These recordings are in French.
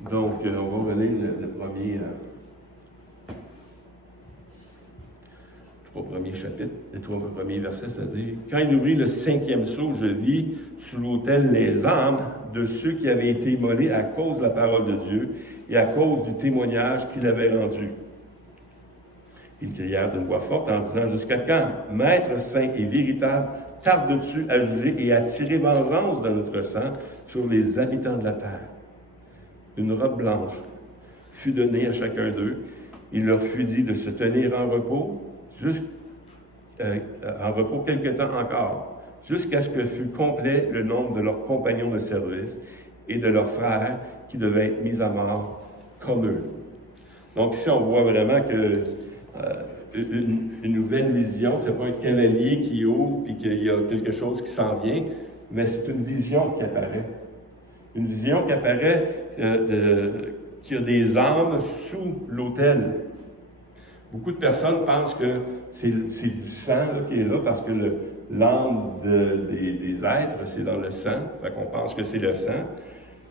Donc, on va relire le premier, trois premiers chapitres, les trois premiers versets, c'est-à-dire, quand il ouvrit le 5e sceau, je vis sous l'autel les âmes de ceux qui avaient été immolés à cause de la parole de Dieu et à cause du témoignage qu'il avait rendu. Ils crièrent d'une voix forte en disant, jusqu'à quand, Maître saint et véritable, tardes-tu à juger et à tirer vengeance de notre sang sur les habitants de la terre? Une robe blanche fut donnée à chacun d'eux. Il leur fut dit de se tenir en repos, quelque temps encore, jusqu'à ce que fût complet le nombre de leurs compagnons de service et de leurs frères qui devaient être mis à mort comme eux. Donc ici, on voit vraiment que une nouvelle vision, c'est pas un cavalier qui ouvre puis qu'il y a quelque chose qui s'en vient, mais c'est une vision qui apparaît. Une vision qui apparaît qu'il y a des âmes sous l'autel. Beaucoup de personnes pensent que c'est du sang là, qui est là parce que l'âme des êtres, c'est dans le sang. Fait qu'on pense que c'est le sang.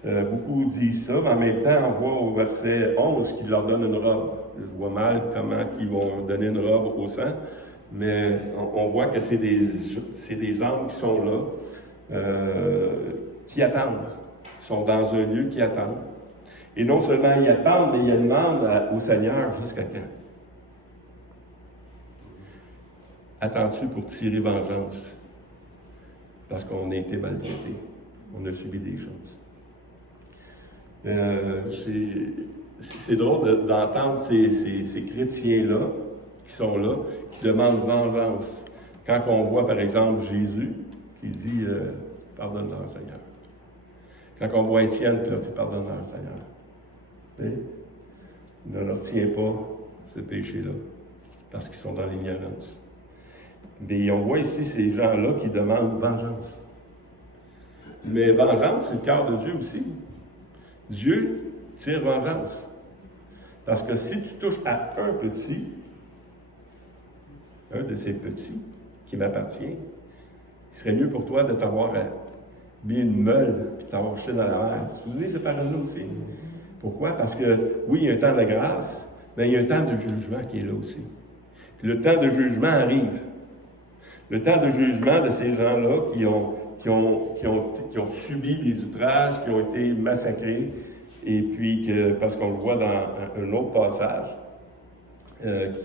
Beaucoup disent ça, mais en même temps, on voit au verset 11 qu'il leur donne une robe. Je vois mal comment ils vont donner une robe au sang, mais on voit que c'est des âmes qui sont là, qui attendent. Ils sont dans un lieu qui attendent. Et non seulement ils attendent, mais ils demandent au Seigneur jusqu'à quand? Attends-tu pour tirer vengeance? Parce qu'on a été maltraités. On a subi des choses. C'est drôle d'entendre ces chrétiens-là, qui sont là, qui demandent vengeance. Quand on voit, par exemple, Jésus, qui dit « Pardonne-leur, Seigneur ». Quand on voit Étienne, qui leur dit « Pardonne-leur, Seigneur ». Ne leur tient pas ce péché-là, parce qu'ils sont dans l'ignorance. Mais on voit ici ces gens-là qui demandent vengeance. Mais vengeance, c'est le cœur de Dieu aussi. Dieu tire vengeance. Parce que si tu touches à un petit, un de ces petits qui m'appartient, il serait mieux pour toi de t'avoir mis une meule et t'avoir jeté dans la mer. Vous vous souvenez ces paroles-là aussi? Pourquoi? Parce que, oui, il y a un temps de grâce, mais il y a un temps de jugement qui est là aussi. Puis le temps de jugement arrive. Le temps de jugement de ces gens-là qui ont subi des outrages, qui ont été massacrés, et puis parce qu'on le voit dans un autre passage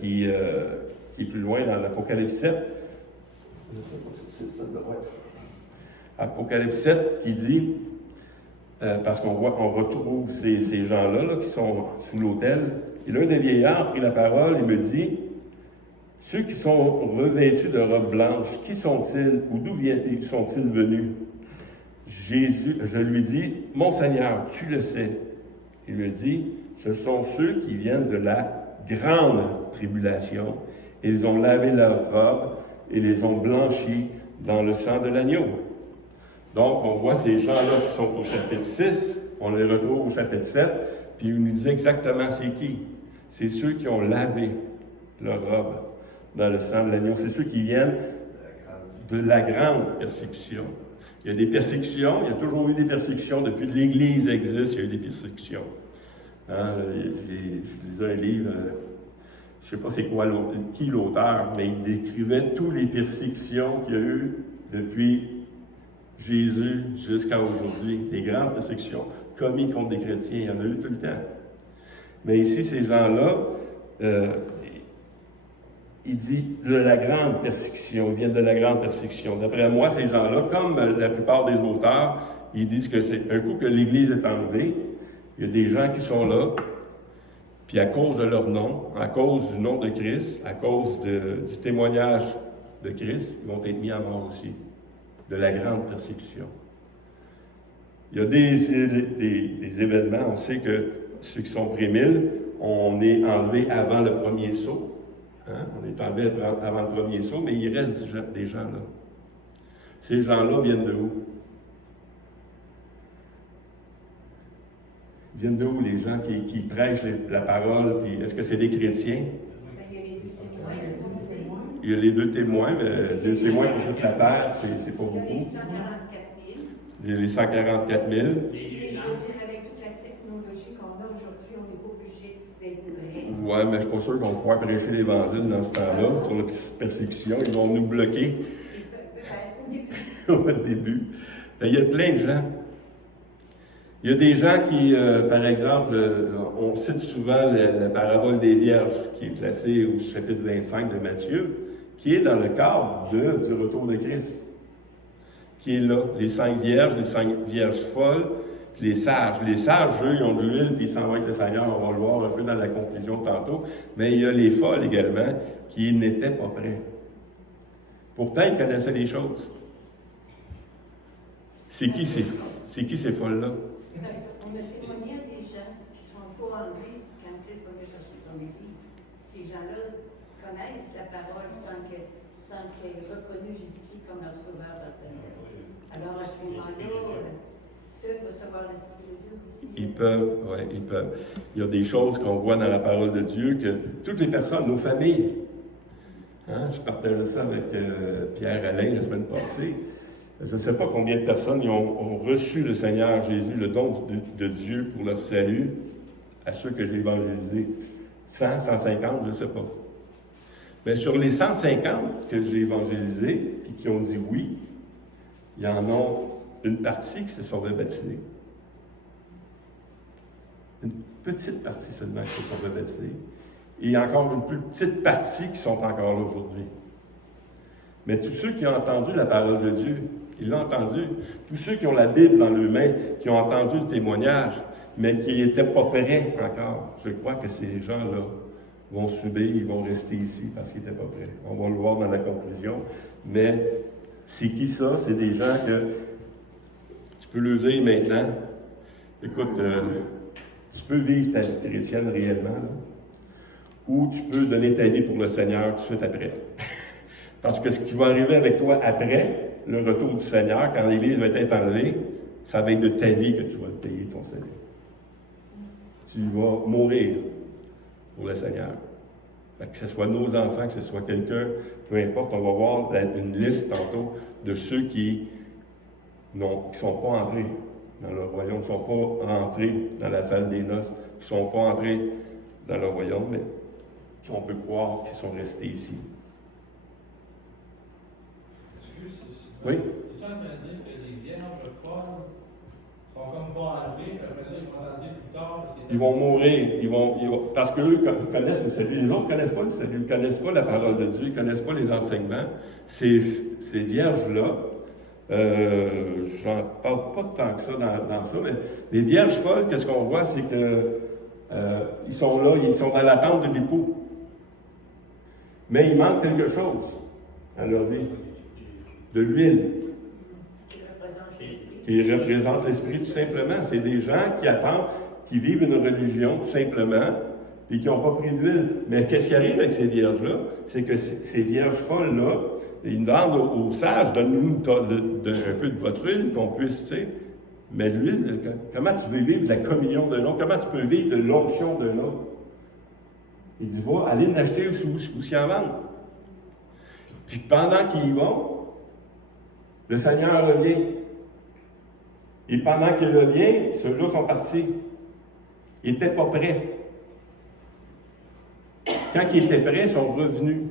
qui est plus loin dans l'Apocalypse 7. Je ne sais pas si c'est ça, ouais. Apocalypse 7 qui dit, parce qu'on retrouve ces gens-là là, qui sont sous l'autel, et l'un des vieillards prit la parole et me dit, ceux qui sont revêtus de robes blanches, qui sont-ils ou d'où sont-ils venus? Je lui dis, mon Seigneur, tu le sais. Il me dit, ce sont ceux qui viennent de la grande tribulation. Ils ont lavé leurs robes et les ont blanchis dans le sang de l'agneau. Donc, on voit ces gens-là qui sont au chapitre 6, on les retrouve au chapitre 7, puis il nous dit exactement c'est qui. C'est ceux qui ont lavé leurs robes dans le sang de l'agneau. C'est ceux qui viennent de la grande persécution. Il y a des persécutions, il y a toujours eu des persécutions. Depuis que l'Église existe, il y a eu des persécutions. Je lisais un livre, je ne sais pas c'est quoi qui l'auteur, mais il décrivait toutes les persécutions qu'il y a eu depuis Jésus jusqu'à aujourd'hui. Les grandes persécutions commises contre des chrétiens, il y en a eu tout le temps. Mais ici, ces gens-là, il dit de la grande persécution, ils viennent de la grande persécution. D'après moi, ces gens-là, comme la plupart des auteurs, ils disent que c'est un coup que l'Église est enlevée, il y a des gens qui sont là, puis à cause de leur nom, à cause du nom de Christ, à cause du témoignage de Christ, ils vont être mis à mort aussi, de la grande persécution. Il y a des événements, on sait que ceux qui sont pré-1000, on est enlevé avant le premier saut. Hein? On est enlevé avant le premier saut, mais il reste des gens là. Ces gens-là viennent de où? Ils viennent de où les gens qui prêchent la parole? Est-ce que c'est des chrétiens? Il y a les deux témoins, mais deux témoins pour toute la terre, c'est pas beaucoup. Il y a les 144 000. Et je veux dire, avec toute la technologie Ouais, mais je ne suis pas sûr qu'on va pouvoir prêcher l'Évangile dans ce temps-là, sur la persécution. Ils vont nous bloquer au début. Il y a plein de gens. Il y a des gens qui, par exemple, on cite souvent la parabole des vierges, qui est placée au chapitre 25 de Matthieu, qui est dans le cadre du retour de Christ, qui est là. Les 5 vierges folles, puis les sages. Les sages, eux, ils ont de l'huile, puis ils s'en vont avec le Seigneur, on va le voir un peu dans la conclusion tantôt. Mais il y a les folles également, qui n'étaient pas prêts. Pourtant, ils connaissaient les choses. C'est qui ces folles-là? On a témoigné à des gens qui ne sont pas enlevés quand Christ va venir chercher son Église. Ces gens-là connaissent la parole sans qu'ils aient reconnu Jésus-Christ comme leur sauveur personnel. Alors à ce moment-là, peuvent recevoir l'Esprit de Dieu aussi. Ils peuvent, oui, ils peuvent. Il y a des choses qu'on voit dans la parole de Dieu que toutes les personnes, nos familles, je partageais ça avec Pierre Alain la semaine passée. Je ne sais pas combien de personnes ont reçu le Seigneur Jésus, le don de Dieu pour leur salut, à ceux que j'ai évangélisés. 100, 150, je ne sais pas. Mais sur les 150 que j'ai évangélisés, et qui ont dit oui, il y en a une partie qui se sont rebaptisés. Une petite partie seulement qui se sont rebaptisés. Et encore une plus petite partie qui sont encore là aujourd'hui. Mais tous ceux qui ont entendu la parole de Dieu, ils l'ont entendu. Tous ceux qui ont la Bible dans leurs mains, qui ont entendu le témoignage, mais qui n'étaient pas prêts encore, je crois que ces gens-là vont subir, ils vont rester ici parce qu'ils n'étaient pas prêts. On va le voir dans la conclusion. Mais c'est qui ça? C'est des gens que tu peux leur dire maintenant, écoute, tu peux vivre ta vie chrétienne réellement, là, ou tu peux donner ta vie pour le Seigneur tout de suite après. Parce que ce qui va arriver avec toi après le retour du Seigneur, quand l'Église va être enlevée, ça va être de ta vie que tu vas payer ton salut. Tu vas mourir pour le Seigneur. Que ce soit nos enfants, que ce soit quelqu'un, peu importe, on va voir une liste tantôt de ceux qui ne sont pas entrés dans le royaume, qui ne sont pas entrés dans la salle des noces, qui ne sont pas entrés dans le royaume, mais qu'on peut croire qu'ils sont restés ici. Oui? Es-tu en train de dire que les vierges folles sont comme pas enlevées, puis après ça, ils vont enlever plus tard? Ils vont mourir, parce qu'eux connaissent le salut. Les autres ne connaissent pas le salut, ils ne connaissent pas la parole de Dieu, ils ne connaissent pas les enseignements. Ces vierges-là, j'en parle pas tant que ça dans ça, mais les vierges folles, qu'est-ce qu'on voit, c'est que ils sont là, ils sont dans l'attente de l'époux. Mais il manque quelque chose à leur vie. De l'huile. Qui représente l'Esprit, tout simplement. C'est des gens qui attendent, qui vivent une religion, tout simplement, et qui n'ont pas pris d'huile. Mais qu'est-ce qui arrive avec ces vierges-là? C'est que ces vierges folles-là, ils demandent aux sages, donne-nous un peu de votre huile, qu'on puisse, tu sais. Mais l'huile, comment tu veux vivre de la communion d'un autre? Comment tu peux vivre de l'onction d'un autre? Il dit, va, allez l'acheter où s'y en vendent. Puis pendant qu'ils y vont, le Seigneur revient. Et pendant qu'il revient, ceux-là sont partis. Ils n'étaient pas prêts. Quand ils étaient prêts, ils sont revenus.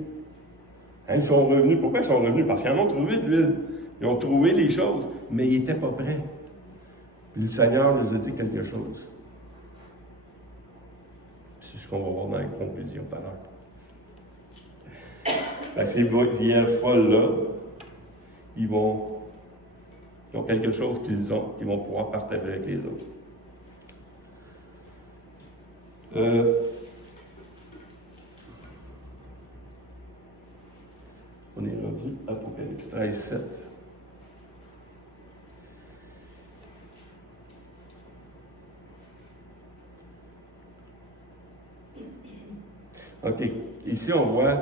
Ils sont revenus. Pourquoi ils sont revenus? Parce qu'ils en ont trouvé de l'huile. Ils ont trouvé les choses, mais ils n'étaient pas prêts. Puis le Seigneur leur a dit quelque chose. C'est ce qu'on va voir dans la conclusion tout à l'heure. Ces vierges folles-là, ils ont quelque chose qu'ils vont pouvoir partager avec les autres. On est rendu à Apocalypse 13, 7. OK. Ici, on voit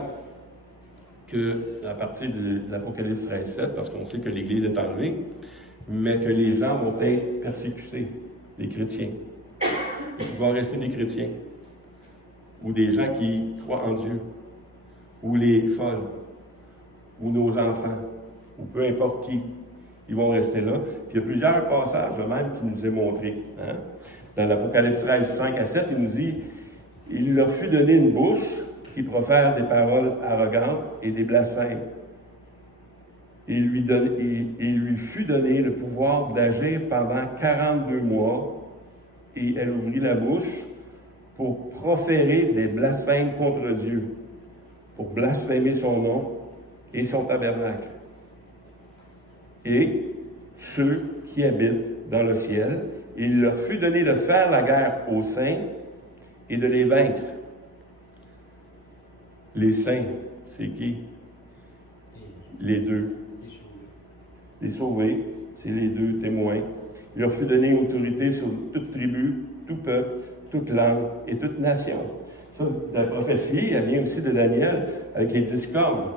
qu'à partir de l'Apocalypse 13, 7, parce qu'on sait que l'Église est enlevée, mais que les gens vont être persécutés, les chrétiens. Ils vont rester des chrétiens, ou des gens qui croient en Dieu, ou les folles, ou nos enfants, ou peu importe qui. Ils vont rester là. Puis il y a plusieurs passages même qui nous est montré. Dans l'Apocalypse 13, 5 à 7, il nous dit Il leur fut donné une bouche qui profère des paroles arrogantes et des blasphèmes. Il lui fut donné le pouvoir d'agir pendant 42 mois, et elle ouvrit la bouche pour proférer des blasphèmes contre Dieu, pour blasphémer son nom et son tabernacle. Et ceux qui habitent dans le ciel, il leur fut donné de faire la guerre aux saints et de les vaincre. Les saints, c'est qui? Les deux. Les sauvés, c'est les deux témoins. Il leur fut donné autorité sur toute tribu, tout peuple, toute langue et toute nation. Ça, la prophétie, elle vient aussi de Daniel avec les 10 cornes.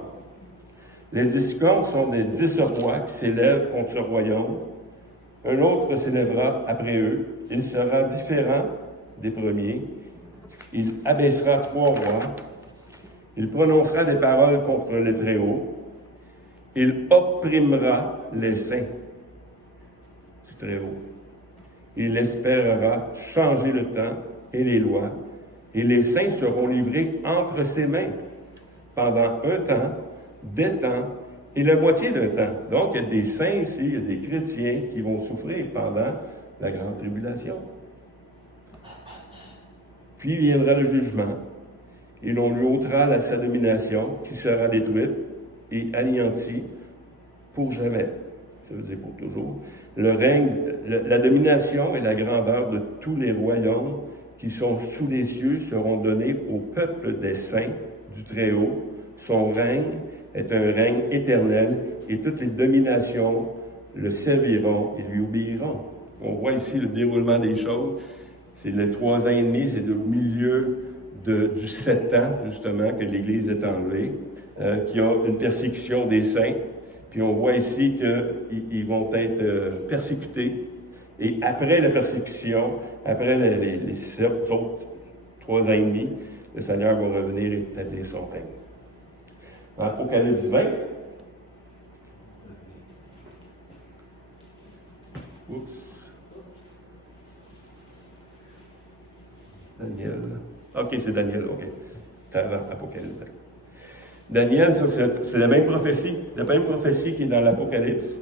Les 10 cornes sont des 10 rois qui s'élèvent contre ce royaume. Un autre s'élèvera après eux. Il sera différent des premiers. Il abaissera 3 rois. Il prononcera des paroles contre le Très-Haut. Il opprimera les saints du Très-Haut. Il espérera changer le temps et les lois, et les saints seront livrés entre ses mains pendant un temps, des temps et la moitié d'un temps. Donc, il y a des saints ici, il y a des chrétiens qui vont souffrir pendant la grande tribulation. Puis viendra le jugement, et l'on lui ôtera sa domination, qui sera détruite et anéantie pour jamais. Ça veut dire pour toujours. Le règne, la domination et la grandeur de tous les royaumes qui sont sous les cieux seront donnés au peuple des saints du Très-Haut. Son règne est un règne éternel et toutes les dominations le serviront et lui obéiront. On voit ici le déroulement des choses. C'est les 3 ans et demi, c'est au milieu du 7 ans, justement, que l'Église est enlevée, qui a une persécution des saints. Puis on voit ici qu'ils vont être persécutés. Et après la persécution, après les 7 autres 3 ans et demi, le Seigneur va revenir et établir son règne. Dans Apocalypse 20, Daniel. OK, c'est Daniel, OK. C'est avant Apocalypse 20. Daniel, ça, c'est la même prophétie qui est dans l'Apocalypse.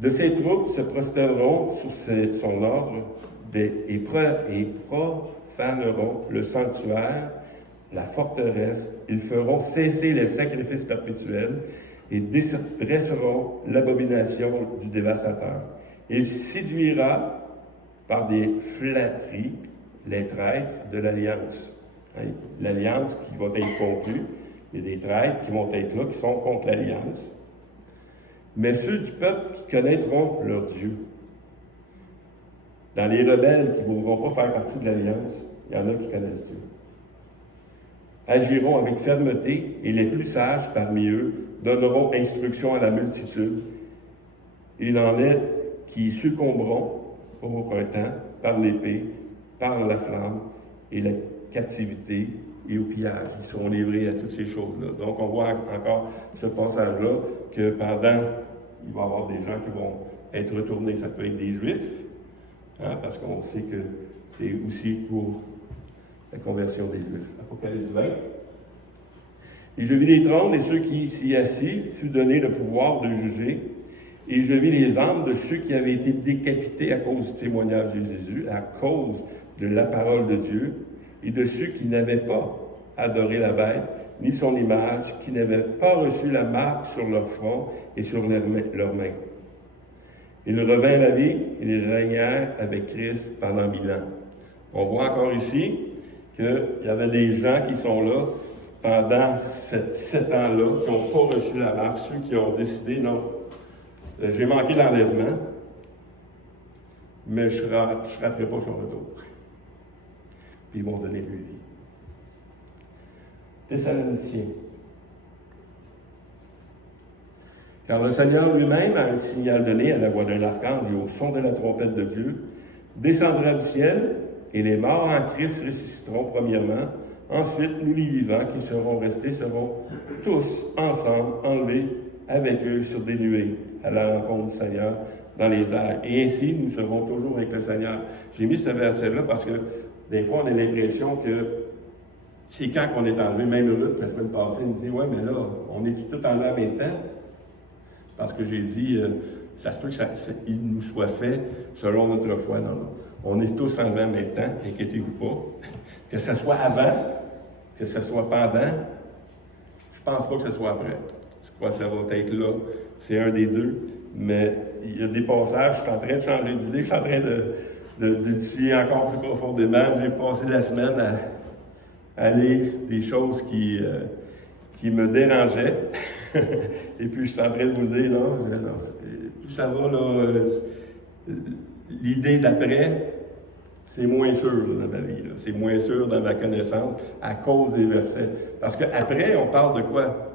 De ses troupes se prosterneront sous son ordre et profaneront le sanctuaire, la forteresse. Ils feront cesser les sacrifices perpétuels et dresseront l'abomination du dévastateur. Il séduira par des flatteries les traîtres de l'Alliance. L'Alliance qui va être conclue, il y a des traîtres qui vont être là, qui sont contre l'Alliance. Mais ceux du peuple qui connaîtront leur Dieu. Dans les rebelles qui ne voudront pas faire partie de l'Alliance, il y en a qui connaissent Dieu. Agiront avec fermeté et les plus sages parmi eux donneront instruction à la multitude. Il en est qui succomberont pour un temps par l'épée, par la flamme et la captivité et au pillage. Ils seront livrés à toutes ces choses-là. Donc, on voit encore ce passage-là que pendant, il va y avoir des gens qui vont être retournés. Ça peut être des Juifs, parce qu'on sait que c'est aussi pour la conversion des Juifs. Apocalypse 20. Et je vis les trônes et ceux qui s'y assis fut donné le pouvoir de juger. Et je vis les âmes de ceux qui avaient été décapités à cause du témoignage de Jésus, à cause de la parole de Dieu, et de ceux qui n'avaient pas adoré la bête, ni son image, qui n'avaient pas reçu la marque sur leur front et sur leurs mains. Ils revinrent à la vie et ils régnèrent avec Christ pendant 1000 ans. On voit encore ici qu'il y avait des gens qui sont là pendant ces 7 ans-là, qui n'ont pas reçu la marque, ceux qui ont décidé, non, j'ai manqué l'enlèvement, mais je ne raterai pas son retour. Puis ils vont donner leur vie. Thessaloniciens. Car le Seigneur lui-même, à un signal donné à la voix d'un archange et au son de la trompette de Dieu, descendra du ciel, et les morts en Christ ressusciteront premièrement. Ensuite, nous les vivants qui seront restés seront tous ensemble enlevés avec eux sur des nuées à la rencontre du Seigneur dans les airs. Et ainsi, nous serons toujours avec le Seigneur. J'ai mis ce verset-là parce que Des fois, on a l'impression que c'est quand qu'on est enlevé. Même Ruth, la semaine passée, elle me dit, ouais, mais là, on est tout enlevé en même temps. Parce que j'ai dit, ça se peut qu'il nous soit fait selon notre foi. Non. On est tous enlevés en même temps, inquiétez-vous pas. Que ce soit avant, que ce soit pendant, je pense pas que ce soit après. Je crois que ça va être là. C'est un des deux. Mais il y a des passages, je suis en train de changer d'idée, je suis en train d'étudier encore plus profondément. J'ai passé la semaine à lire des choses qui me dérangeaient. Et puis, je suis en train de vous dire, non, plus ça va, là, l'idée d'après, c'est moins sûr là, dans ma vie. C'est moins sûr dans ma connaissance à cause des versets. Parce qu'après, on parle de quoi?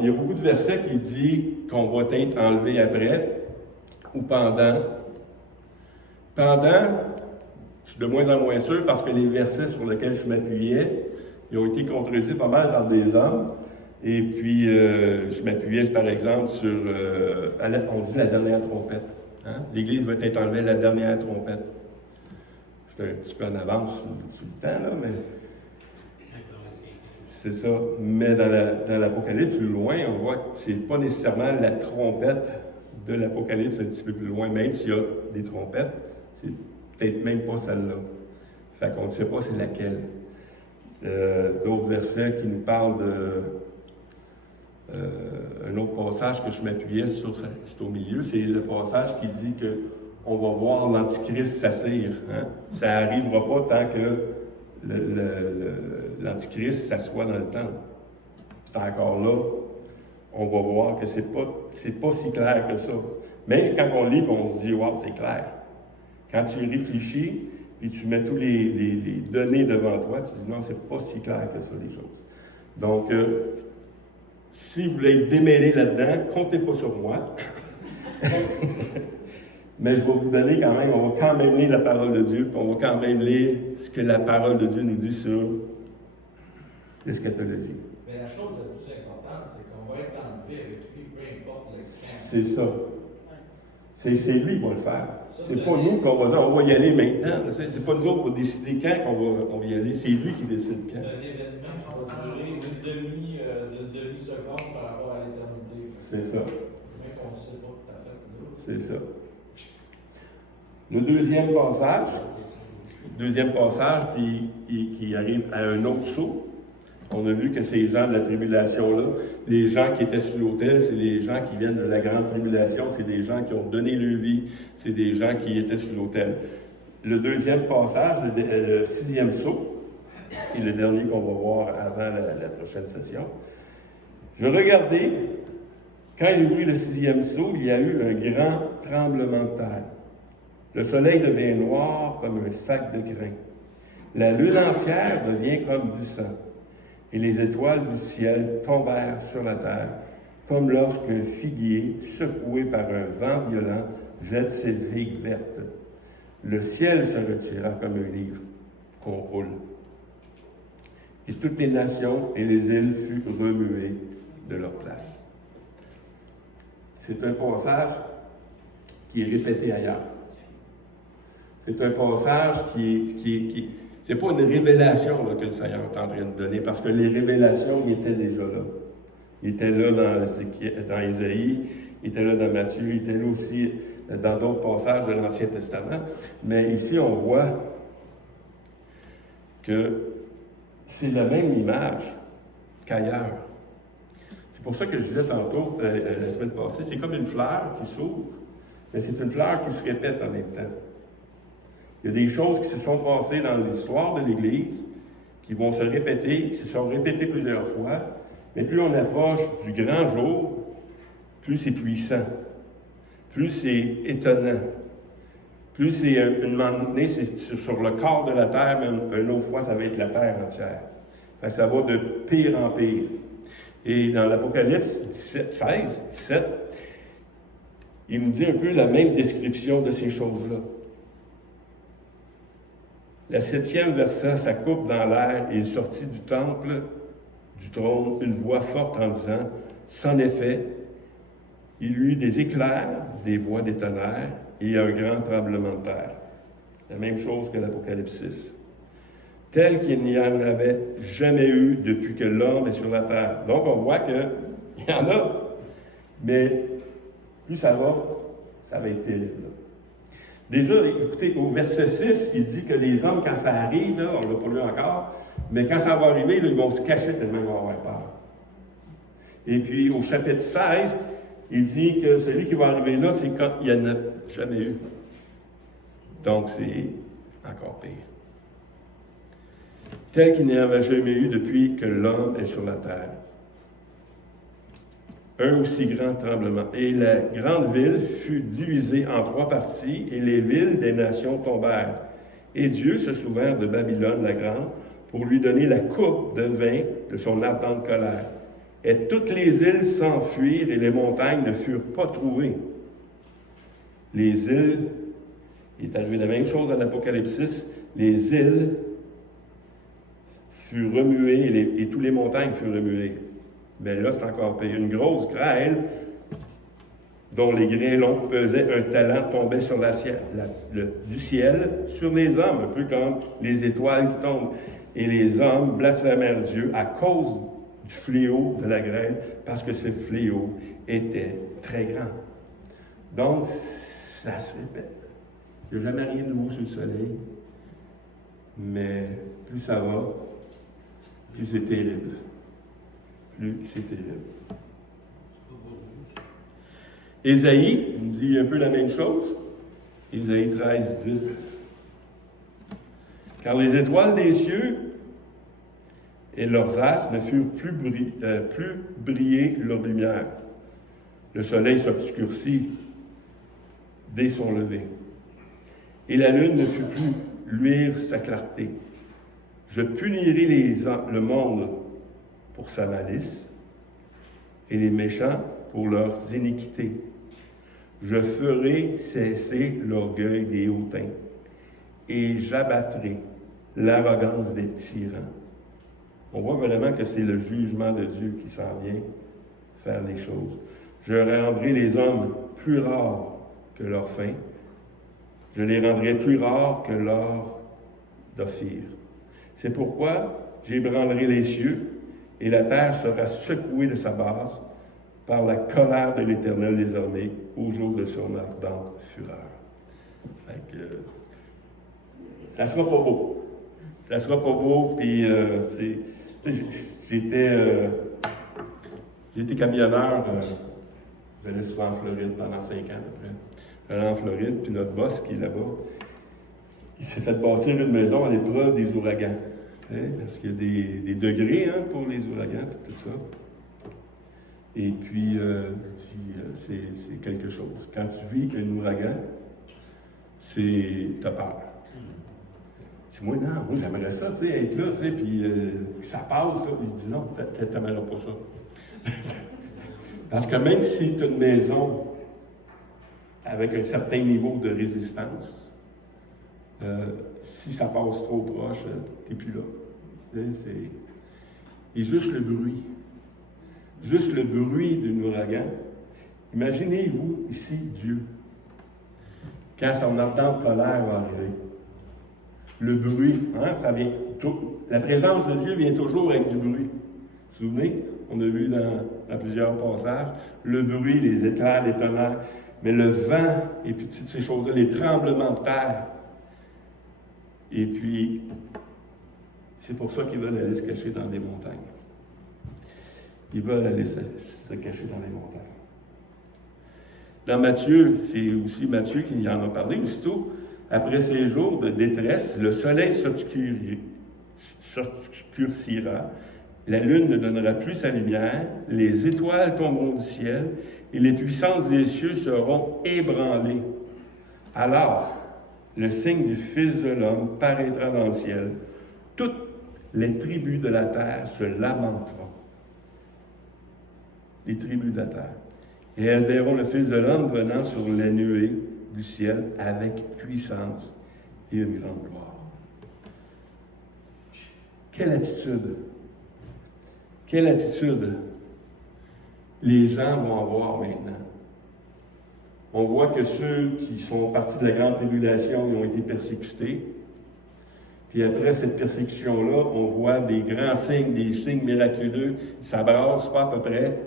Il y a beaucoup de versets qui disent qu'on va être enlevé après ou pendant. Pendant, je suis de moins en moins sûr parce que les versets sur lesquels je m'appuyais, ils ont été contredits pas mal par des hommes. Et puis, je m'appuyais, par exemple, sur, on dit la dernière trompette. Hein? L'Église va être enlevée à la dernière trompette. J'étais un petit peu en avance sur le temps, là, mais c'est ça. Mais dans l'Apocalypse, plus loin, on voit que c'est pas nécessairement la trompette de l'Apocalypse, un petit peu plus loin, même s'il y a des trompettes, c'est peut-être même pas celle-là. Fait qu'on ne sait pas c'est laquelle. D'autres versets qui nous parlent un autre passage que je m'appuyais sur, c'est au milieu, c'est le passage qui dit qu'on va voir l'Antichrist s'assire. Hein? Ça n'arrivera pas tant que l'Antichrist s'assoit dans le temple. C'est encore là, on va voir que c'est pas si clair que ça. Même quand on lit, on se dit « wow, c'est clair ». Quand tu réfléchis, puis tu mets tous les données devant toi, tu dis « non, c'est pas si clair que ça, les choses ». Donc, si vous voulez être démêlé là-dedans, comptez pas sur moi. Mais je vais vous donner quand même, on va quand même lire la parole de Dieu, puis on va quand même lire ce que la parole de Dieu nous dit sur l'eschatologie. Mais la chose la plus importante, c'est qu'on va être enlevé avec lui, peu importe le camp. C'est ça. C'est lui qui va le faire. C'est pas nous qu'on va dire, on va y aller maintenant. C'est pas nous autres qui va décider quand on va y aller. C'est lui qui décide quand. C'est un événement qui va durer une demi-seconde par rapport à l'éternité. C'est ça. Même qu'on ne sait pas tout à fait. C'est ça. Le deuxième passage qui arrive à un autre saut. On a vu que ces gens de la tribulation-là, les gens qui étaient sur l'autel, c'est des gens qui viennent de la grande tribulation, c'est des gens qui ont donné leur vie, c'est des gens qui étaient sur l'autel. Le deuxième passage, le sixième saut, et le dernier qu'on va voir avant la prochaine session. Je regardais, quand il ouvrit le sixième saut, il y a eu un grand tremblement de terre. Le soleil devient noir comme un sac de grains. La lune entière devient comme du sang. Et les étoiles du ciel tombèrent sur la terre, comme lorsqu'un figuier, secoué par un vent violent, jette ses figues vertes. Le ciel se retira comme un livre qu'on roule. Et toutes les nations et les îles furent remuées de leur place. C'est un passage qui est répété ailleurs. C'est un passage qui c'est pas une révélation là, que le Seigneur est en train de donner, parce que les révélations, ils étaient déjà là. Ils étaient là dans Isaïe, ils étaient là dans Matthieu, ils étaient là aussi dans d'autres passages de l'Ancien Testament. Mais ici, on voit que c'est la même image qu'ailleurs. C'est pour ça que je disais tantôt, la semaine passée, c'est comme une fleur qui s'ouvre, mais c'est une fleur qui se répète en même temps. Il y a des choses qui se sont passées dans l'histoire de l'Église, qui vont se répéter, qui se sont répétées plusieurs fois, mais plus on approche du grand jour, plus c'est puissant, plus c'est étonnant, plus c'est, une moment donné, c'est sur le corps de la terre, mais une autre fois, ça va être la terre entière. Fait que ça va de pire en pire. Et dans l'Apocalypse 17, il nous dit un peu la même description de ces choses-là. Le 7e verset, ça coupe dans l'air et il sortit du temple, du trône, une voix forte en disant « C'en est fait, il y eut des éclairs, des voix des tonnerres et un grand tremblement de terre. La même chose que l'Apocalypse 6. Tel qu'il n'y en avait jamais eu depuis que l'homme est sur la terre. Donc, on voit qu'il y en a, mais plus ça va être terrible. Déjà, écoutez, au verset 6, il dit que les hommes, quand ça arrive, là, on ne l'a pas lu encore, mais quand ça va arriver, là, ils vont se cacher tellement ils vont avoir peur. Et puis, au chapitre 16, il dit que celui qui va arriver là, c'est quand il n'y en a jamais eu. Donc, c'est encore pire. Tel qu'il n'y en avait jamais eu depuis que l'homme est sur la terre. Un aussi grand tremblement. Et la grande ville fut divisée en 3 parties, et les villes des nations tombèrent. Et Dieu se souvint de Babylone la grande pour lui donner la coupe de vin de son ardente colère. Et toutes les îles s'enfuirent, et les montagnes ne furent pas trouvées. Les îles, il est arrivé la même chose à l'Apocalypse 6, les îles furent remuées, et toutes les montagnes furent remuées. Mais là, c'est encore pire. Une grosse grêle, dont les grêlons pesaient un talent, tombait sur du ciel sur les hommes, un peu comme les étoiles qui tombent. Et les hommes blasphémèrent Dieu à cause du fléau de la grêle, parce que ce fléau était très grand. Donc, ça se répète. Il n'y a jamais rien de nouveau sur le soleil, mais plus ça va, plus c'est terrible. Plus c'est terrible. Ésaïe nous dit un peu la même chose. Ésaïe 13, 10. Car les étoiles des cieux et leurs astres ne furent plus briller leur lumière. Le soleil s'obscurcit dès son lever. Et la lune ne fut plus luire sa clarté. Je punirai le monde pour sa malice et les méchants pour leurs iniquités. Je ferai cesser l'orgueil des hautains et j'abattrai l'arrogance des tyrans. On voit vraiment que c'est le jugement de Dieu qui s'en vient faire les choses. Je rendrai les hommes plus rares que leur faim. Je les rendrai plus rares que l'or d'Ophir. C'est pourquoi j'ébranlerai les cieux et la terre sera secouée de sa base par la colère de l'Éternel des armées au jour de son ardente fureur. Fait que, ça sera pas beau. Ça sera pas beau, puis j'étais camionneur, j'allais souvent en Floride pendant 5 ans après. J'allais en Floride, puis notre boss qui est là-bas, il s'est fait bâtir une maison à l'épreuve des ouragans. Parce qu'il y a des degrés pour les ouragans, tout ça. Et puis, c'est quelque chose. Quand tu vis un ouragan, t'as peur. C'est moi, non, moi j'aimerais ça, tu sais, être là, tu sais, puis ça passe, là. Il dit non, t'aimerais pas ça. Parce que même si tu as une maison avec un certain niveau de résistance, si ça passe trop proche, tu n'es plus là. Et juste le bruit d'un ouragan. Imaginez-vous ici Dieu, quand son ardente colère va arriver. Le bruit, ça vient. La présence de Dieu vient toujours avec du bruit. Vous vous souvenez? On a vu dans plusieurs passages, le bruit, les éclairs, les tonnerres, mais le vent, et puis toutes ces choses-là, les tremblements de terre. Et puis, c'est pour ça qu'ils veulent aller se cacher dans des montagnes. Ils veulent aller se cacher dans les montagnes. Dans Matthieu, c'est aussi Matthieu qui en a parlé, aussitôt, après ces jours de détresse, le soleil s'obscurcira, la lune ne donnera plus sa lumière, les étoiles tomberont du ciel, et les puissances des cieux seront ébranlées. Alors, le signe du Fils de l'homme paraîtra dans le ciel. Toutes les tribus de la terre se lamenteront. Les tribus de la terre. Et elles verront le Fils de l'homme venant sur les nuées du ciel avec puissance et une grande gloire. Quelle attitude! Quelle attitude les gens vont avoir maintenant? On voit que ceux qui sont partis de la grande tribulation, ils ont été persécutés. Puis après cette persécution-là, on voit des grands signes, des signes miraculeux. Ça brasse pas à peu près.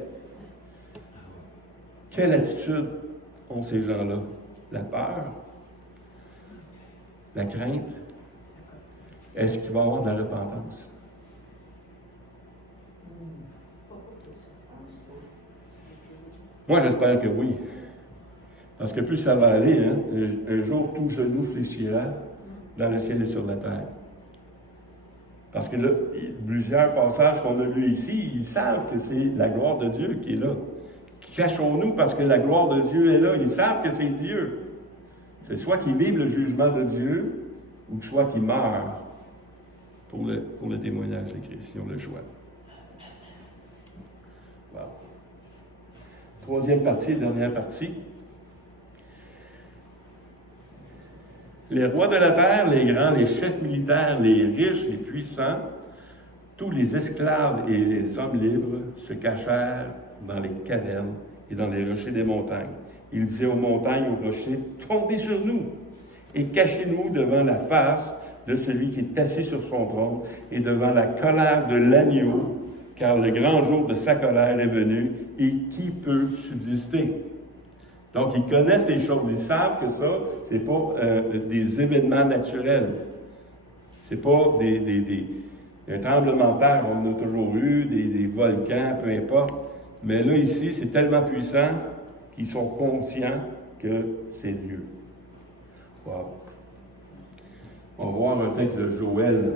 Quelle attitude ont ces gens-là? La peur? La crainte? Est-ce qu'il va y avoir de la repentance? Moi, j'espère que oui. Parce que plus ça va aller, hein, un jour, tout genou fléchira dans le ciel et sur la terre. Parce que là, plusieurs passages qu'on a lus ici, ils savent que c'est la gloire de Dieu qui est là. Cachons-nous parce que la gloire de Dieu est là. Ils savent que c'est Dieu. C'est soit qu'ils vivent le jugement de Dieu, ou soit qu'ils meurent pour le témoignage de Christ. Ils ont le choix. Wow. Troisième partie, dernière partie. Les rois de la terre, les grands, les chefs militaires, les riches, les puissants, tous les esclaves et les hommes libres se cachèrent dans les cavernes et dans les rochers des montagnes. Ils disaient aux montagnes, aux rochers, « Tombez sur nous et cachez-nous devant la face de celui qui est assis sur son trône et devant la colère de l'agneau, car le grand jour de sa colère est venu, et qui peut subsister? » Donc, ils connaissent les choses, ils savent que ça, ce n'est pas des événements naturels. Ce n'est pas un tremblement de terre, on en a toujours eu, des volcans, peu importe. Mais là, ici, c'est tellement puissant qu'ils sont conscients que c'est Dieu. Wow. On va voir un texte de Joël.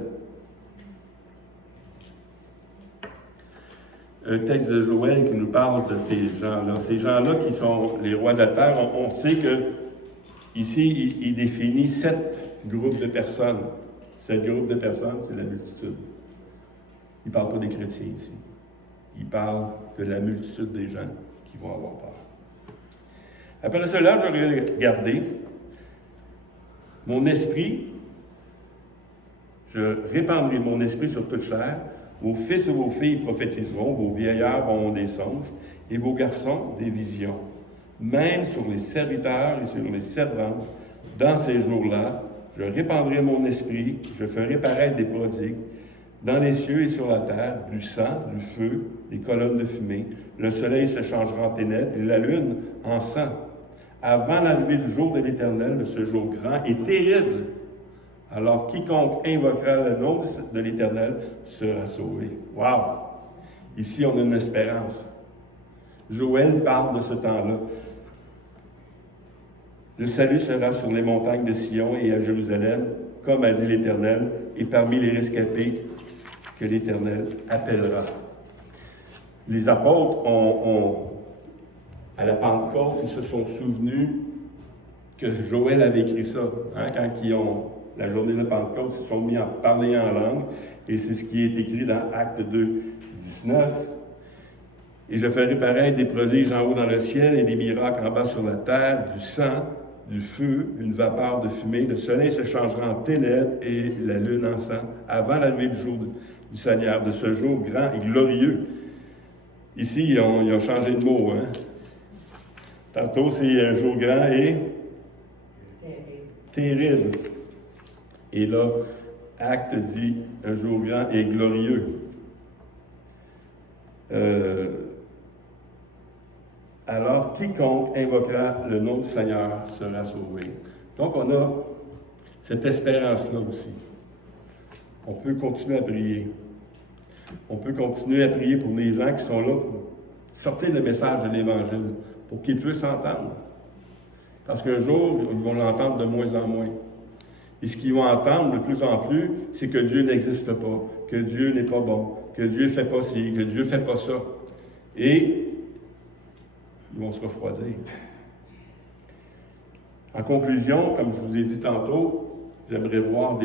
Un texte de Joël qui nous parle de ces gens-là. Ces gens-là qui sont les rois de la terre, on sait que ici, il définit 7 groupes de personnes. 7 groupes de personnes, c'est la multitude. Il ne parle pas des chrétiens ici. Il parle de la multitude des gens qui vont avoir peur. Après cela, je vais regarder mon esprit. Je répandrai mon esprit sur toute chair. Vos fils et vos filles prophétiseront, vos vieillards auront des songes, et vos garçons des visions. Même sur les serviteurs et sur les servantes, dans ces jours-là, je répandrai mon esprit, je ferai paraître des prodigues, dans les cieux et sur la terre, du sang, du feu, des colonnes de fumée. Le soleil se changera en ténèbres et la lune en sang. Avant l'arrivée du jour de l'Éternel, de ce jour grand et terrible, alors quiconque invoquera le nom de l'Éternel sera sauvé. Wow! Ici, on a une espérance. Joël parle de ce temps-là. Le salut sera sur les montagnes de Sion et à Jérusalem, comme a dit l'Éternel, et parmi les rescapés que l'Éternel appellera. Les apôtres à la Pentecôte, ils se sont souvenus que Joël avait écrit ça. Hein, quand ils ont la journée de Pentecôte, ils se sont mis à parler en langue, et c'est ce qui est écrit dans Actes 2, 19. Et je ferai paraître des prodiges en haut dans le ciel et des miracles en bas sur la terre, du sang, du feu, une vapeur de fumée. Le soleil se changera en ténèbres et la lune en sang, avant l'arrivée du jour du Seigneur, de ce jour grand et glorieux. Ici, ils ont changé de mot. Hein? Tantôt, c'est un jour grand et terrible. Et là, Acte dit un jour grand et glorieux. Alors, quiconque invoquera le nom du Seigneur sera sauvé. Donc, on a cette espérance-là aussi. On peut continuer à prier. On peut continuer à prier pour les gens qui sont là pour sortir le message de l'Évangile, pour qu'ils puissent entendre. Parce qu'un jour, ils vont l'entendre de moins en moins. Et ce qu'ils vont entendre de plus en plus, c'est que Dieu n'existe pas, que Dieu n'est pas bon, que Dieu ne fait pas ci, que Dieu ne fait pas ça. Et ils vont se refroidir. En conclusion, comme je vous ai dit tantôt, j'aimerais voir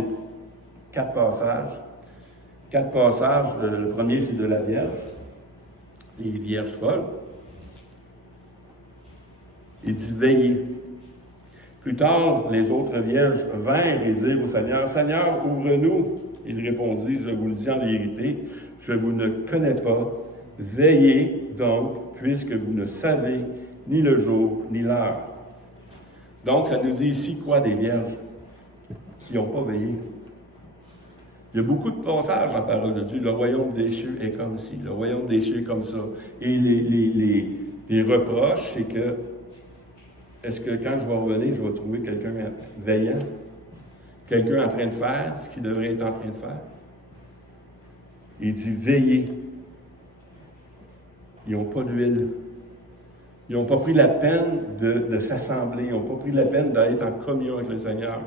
4 passages. 4 passages. Le premier, c'est de la Vierge, les vierges folles. Il dit « Veillez ». Plus tard, les autres vierges vinrent et dirent au Seigneur, « Seigneur, ouvre-nous ». Il répondit, « Je vous le dis en vérité, je vous ne connais pas. Veillez donc, puisque vous ne savez ni le jour ni l'heure. » Donc, ça nous dit ici quoi des vierges qui n'ont pas veillé. Il y a beaucoup de passages dans la parole de Dieu. Le royaume des cieux est comme ci, le royaume des cieux est comme ça. Et les reproches, c'est que, est-ce que quand je vais revenir, je vais trouver quelqu'un veillant? Quelqu'un en train de faire ce qu'il devrait être en train de faire? Il dit veillez. Ils n'ont pas d'huile. Ils n'ont pas pris la peine de s'assembler. Ils n'ont pas pris la peine d'être en communion avec le Seigneur.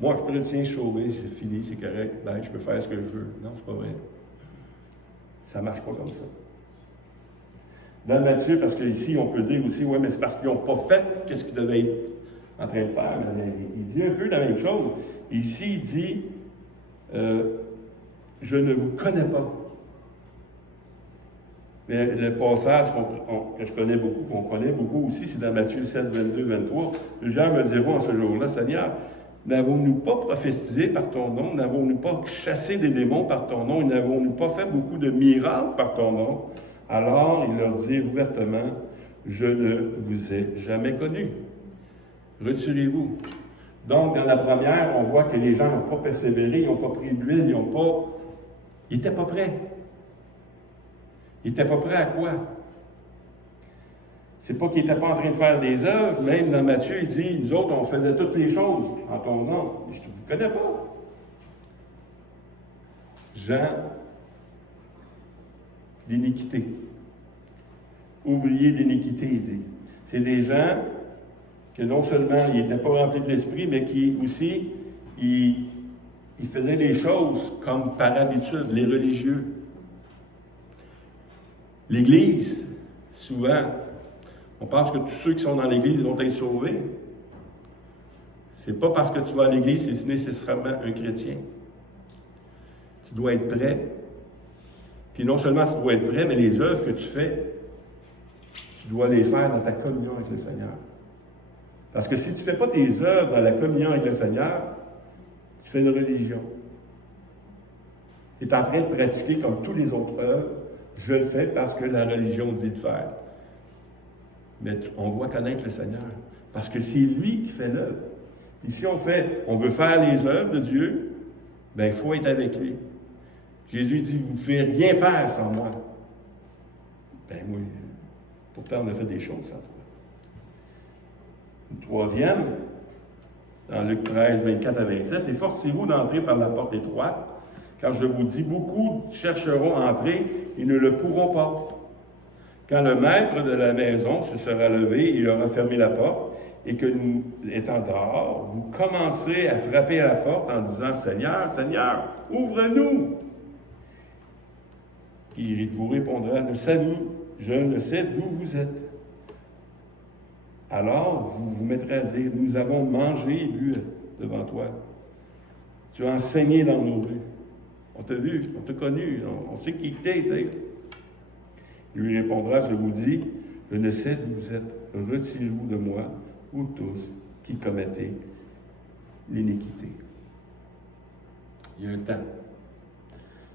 Moi, je chrétien, je suis sauvé, c'est fini, c'est correct. Ben, je peux faire ce que je veux. Non, c'est pas vrai. Ça ne marche pas comme ça. Dans Matthieu, parce qu'ici, on peut dire aussi, oui, mais c'est parce qu'ils n'ont pas fait ce qu'ils devaient être en train de faire. Mais il dit un peu la même chose. Ici, il dit, je ne vous connais pas. Mais le passage que je connais beaucoup, qu'on connaît beaucoup aussi, c'est dans Matthieu 7, 22, 23. Les gens me diront en ce jour-là, Seigneur, n'avons-nous pas prophétisé par ton nom? N'avons-nous pas chassé des démons par ton nom? N'avons-nous pas fait beaucoup de miracles par ton nom? Alors, il leur dit ouvertement, je ne vous ai jamais connus. Retirez-vous. Donc, dans la première, on voit que les gens n'ont pas persévéré, ils n'ont pas pris d'huile, ils n'étaient pas prêts. Ils n'étaient pas prêts à quoi? C'est pas qu'ils n'étaient pas en train de faire des œuvres, même dans Matthieu, il dit, nous autres, on faisait toutes les choses en ton nom. Je ne vous connais pas. Jean, l'iniquité. Ouvrier d'iniquité, il dit. C'est des gens que non seulement ils n'étaient pas remplis de l'esprit, mais qui aussi, ils faisaient les choses comme par habitude, les religieux. L'Église, souvent, on pense que tous ceux qui sont dans l'Église vont être sauvés. C'est pas parce que tu vas à l'Église que c'est nécessairement un chrétien. Tu dois être prêt. Puis non seulement tu dois être prêt, mais les œuvres que tu fais, tu dois les faire dans ta communion avec le Seigneur. Parce que si tu ne fais pas tes œuvres dans la communion avec le Seigneur, tu fais une religion. Tu es en train de pratiquer comme tous les autres œuvres. Je le fais parce que la religion dit de faire. Mais on doit connaître le Seigneur. Parce que c'est lui qui fait l'œuvre. Et si on veut faire les œuvres de Dieu, bien, il faut être avec lui. Jésus dit, vous ne pouvez rien faire sans moi. Ben moi, pourtant on a fait des choses sans toi. Une troisième, dans Luc 13, 24 à 27, « Efforcez-vous d'entrer par la porte étroite, car je vous dis, beaucoup chercheront à entrer, ils ne le pourront pas. Quand le maître de la maison se sera levé, il aura fermé la porte, et que nous étant dehors, vous commencerez à frapper à la porte en disant, Seigneur, Seigneur, ouvre-nous! Il vous répondra, je ne sais d'où vous êtes. Alors, vous vous mettrez à dire, nous avons mangé et bu devant toi. Tu as enseigné dans nos rues. On t'a vu, on t'a connu, on sait qui t'es, tu sais. Il lui répondra, je vous dis, je ne sais d'où vous êtes. Retirez-vous de moi, vous tous qui commettez l'iniquité. Il y a un temps.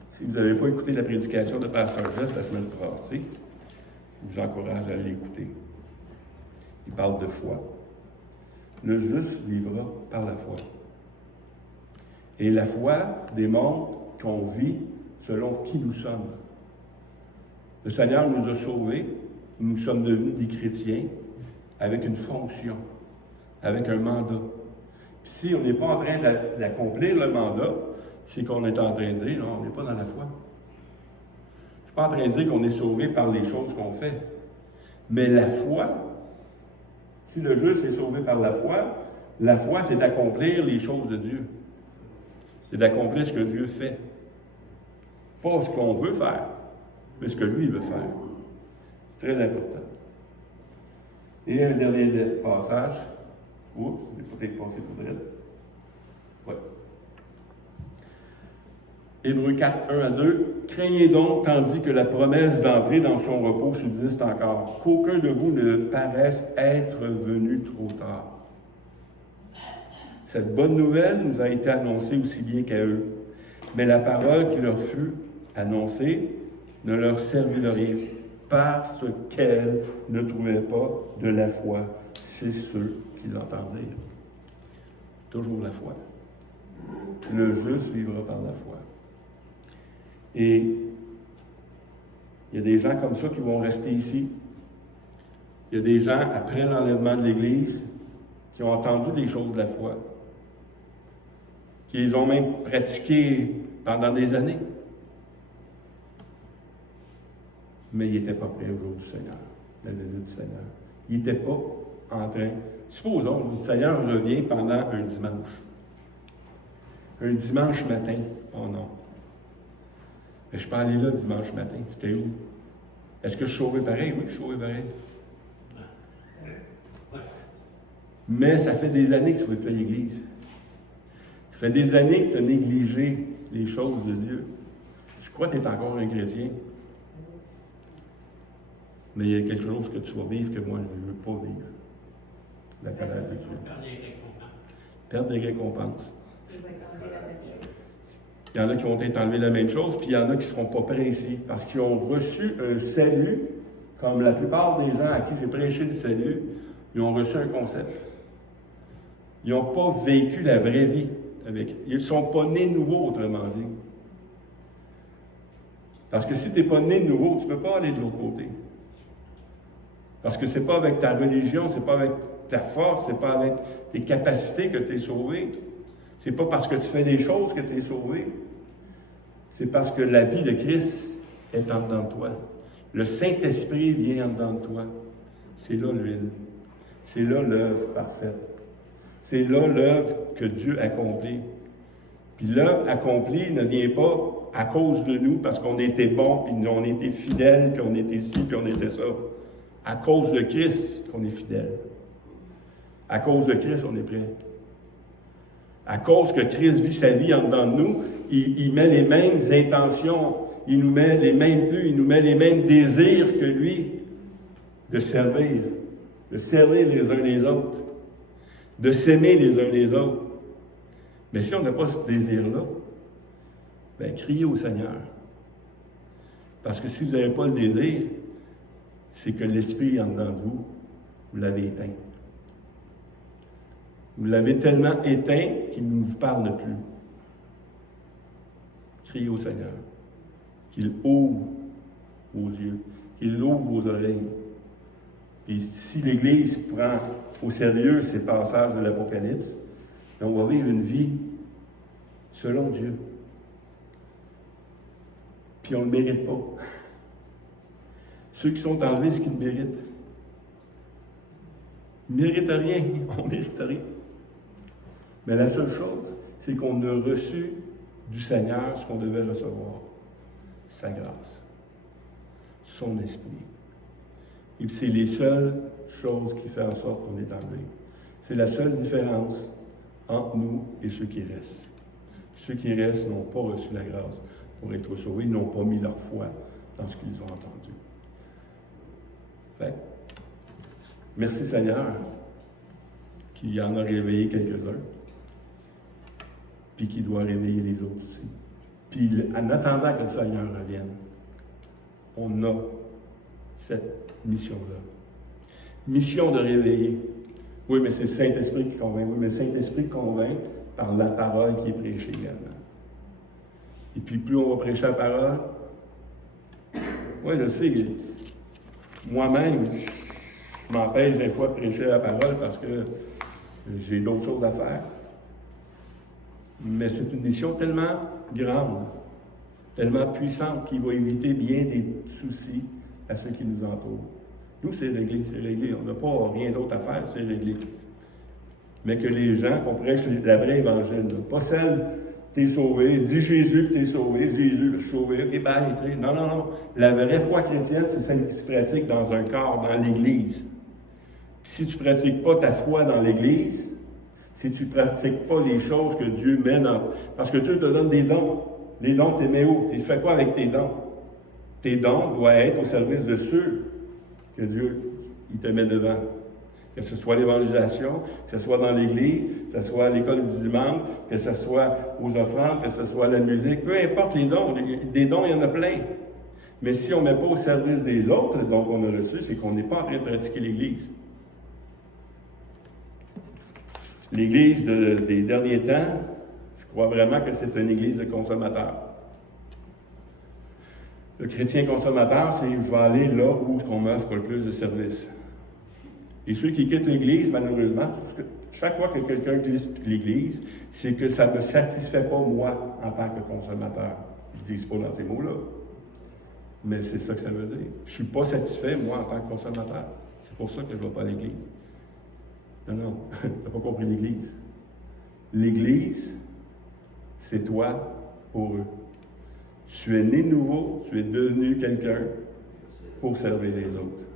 Si vous n'avez pas écouté la prédication de Pasteur Jeff la semaine passée, je vous encourage à l'écouter. Il parle de foi. Le juste vivra par la foi. Et la foi démontre qu'on vit selon qui nous sommes. Le Seigneur nous a sauvés, nous sommes devenus des chrétiens avec une fonction, avec un mandat. Puis si on n'est pas en train d'accomplir le mandat, c'est qu'on est en train de dire, non, on n'est pas dans la foi. Je ne suis pas en train de dire qu'on est sauvé par les choses qu'on fait. Mais la foi, si le juste est sauvé par la foi, c'est d'accomplir les choses de Dieu. C'est d'accomplir ce que Dieu fait. Pas ce qu'on veut faire, mais ce que lui veut faire. C'est très important. Et un dernier passage. Oups, je vais peut-être passer pour direct. Oui. Hébreux 4, 1 à 2. Craignez donc, tandis que la promesse d'entrer dans son repos subsiste encore, qu'aucun de vous ne paraisse être venu trop tard. Cette bonne nouvelle nous a été annoncée aussi bien qu'à eux, mais la parole qui leur fut annoncée ne leur servit de rien, parce qu'elles ne trouvaient pas de la foi c'est ceux qui l'entendent dire. C'est toujours la foi. Le juste vivra par la foi. Et il y a des gens comme ça qui vont rester ici. Il y a des gens, après l'enlèvement de l'Église, qui ont entendu des choses de la foi, qui les ont même pratiquées pendant des années. Mais ils n'étaient pas prêts au jour du Seigneur, la visite du Seigneur. Ils n'étaient pas en train. Supposons, le Seigneur revient pendant un dimanche. Un dimanche matin. Oh non. Mais je peux aller là dimanche matin. J'étais où? Est-ce que je suis sauvé pareil? Oui, je suis sauvé pareil. Mais ça fait des années que tu ne vas plus à l'Église. Ça fait des années que tu as négligé les choses de Dieu. Je crois que tu es encore un chrétien. Mais il y a quelque chose que tu vas vivre que moi, je ne veux pas vivre. La colère de Dieu. Perdre des récompenses. Il y en a qui vont être enlevés la même chose, puis il y en a qui ne seront pas prêts ici, parce qu'ils ont reçu un salut, comme la plupart des gens à qui j'ai prêché le salut, ils ont reçu un concept. Ils n'ont pas vécu la vraie vie avec. Ils ne sont pas nés nouveaux, autrement dit. Parce que si tu n'es pas né nouveau, tu ne peux pas aller de l'autre côté. Parce que ce n'est pas avec ta religion, ce n'est pas avec ta force, ce n'est pas avec tes capacités que tu es sauvé. Ce n'est pas parce que tu fais des choses que tu es sauvé. C'est parce que la vie de Christ est en dedans de toi. Le Saint-Esprit vient en dedans de toi. C'est là l'huile. C'est là l'œuvre parfaite. C'est là l'œuvre que Dieu accomplit. Puis l'œuvre accomplie ne vient pas à cause de nous, parce qu'on était bons, puis on était fidèles, puis on était ci, puis on était ça. À cause de Christ qu'on est fidèle. À cause de Christ, on est prêt. À cause que Christ vit sa vie en dedans de nous, il met les mêmes intentions, il nous met les mêmes buts, il nous met les mêmes désirs que lui de servir les uns les autres, de s'aimer les uns les autres. Mais si on n'a pas ce désir-là, bien, criez au Seigneur. Parce que si vous n'avez pas le désir, c'est que l'Esprit en dedans de vous, vous l'avez éteint. Vous l'avez tellement éteint qu'il ne vous parle plus. Criez au Seigneur. Qu'il ouvre vos yeux, qu'il ouvre vos oreilles. Et si l'Église prend au sérieux ces passages de l'Apocalypse, on va vivre une vie selon Dieu. Puis on ne le mérite pas. Ceux qui sont enlevés, ce qu'ils méritent. Ils ne méritent rien. On ne mérite rien. Mais la seule chose, c'est qu'on a reçu du Seigneur ce qu'on devait recevoir. Sa grâce. Son esprit. Et puis c'est les seules choses qui font en sorte qu'on est enlevé. C'est la seule différence entre nous et ceux qui restent. Ceux qui restent n'ont pas reçu la grâce pour être sauvés, ils n'ont pas mis leur foi dans ce qu'ils ont entendu. Fait, merci Seigneur qu'il en a réveillé quelques-uns, puis qu'il doit réveiller les autres aussi. Puis en attendant que le Seigneur revienne, on a cette mission-là. Mission de réveiller. Oui, mais c'est le Saint-Esprit qui convainc. Oui, mais le Saint-Esprit convainc par la parole qui est prêchée également. Et puis plus on va prêcher la parole, oui, je sais, moi-même, je m'empêche des fois de prêcher la parole parce que j'ai d'autres choses à faire. Mais c'est une mission tellement grande, tellement puissante, qui va éviter bien des soucis à ceux qui nous entourent. Nous, c'est réglé, c'est réglé. On n'a pas rien d'autre à faire, c'est réglé. Mais que les gens, qu'on prêche la vraie évangile, là, pas celle, t'es sauvé, dis Jésus que t'es sauvé, Jésus, je suis sauvé, ok, bye, tu sais. Non, non, non. La vraie foi chrétienne, c'est celle qui se pratique dans un corps, dans l'Église. Puis si tu ne pratiques pas ta foi dans l'Église, si tu ne pratiques pas les choses que Dieu met dans... Parce que Dieu te donne des dons. Les dons, tu les mets où? Tu fais quoi avec tes dons? Tes dons doivent être au service de ceux que Dieu il te met devant. Que ce soit l'évangélisation, que ce soit dans l'Église, que ce soit à l'école du dimanche, que ce soit aux offrandes, que ce soit la musique, peu importe les dons. Des dons, il y en a plein. Mais si on ne met pas au service des autres le don qu'on a reçu, c'est qu'on n'est pas en train de pratiquer l'Église. L'Église des derniers temps, je crois vraiment que c'est une Église de consommateurs. Le chrétien consommateur, c'est je vais aller là où on m'offre le plus de services. Et ceux qui quittent l'Église, malheureusement, chaque fois que quelqu'un quitte l'Église, c'est que ça ne me satisfait pas moi en tant que consommateur. Ils ne disent pas dans ces mots-là. Mais c'est ça que ça veut dire. Je ne suis pas satisfait, moi, en tant que consommateur. C'est pour ça que je ne vais pas à l'Église. Non, tu n'as pas compris l'Église. L'Église, c'est toi pour eux. Tu es né de nouveau, tu es devenu quelqu'un pour servir les autres.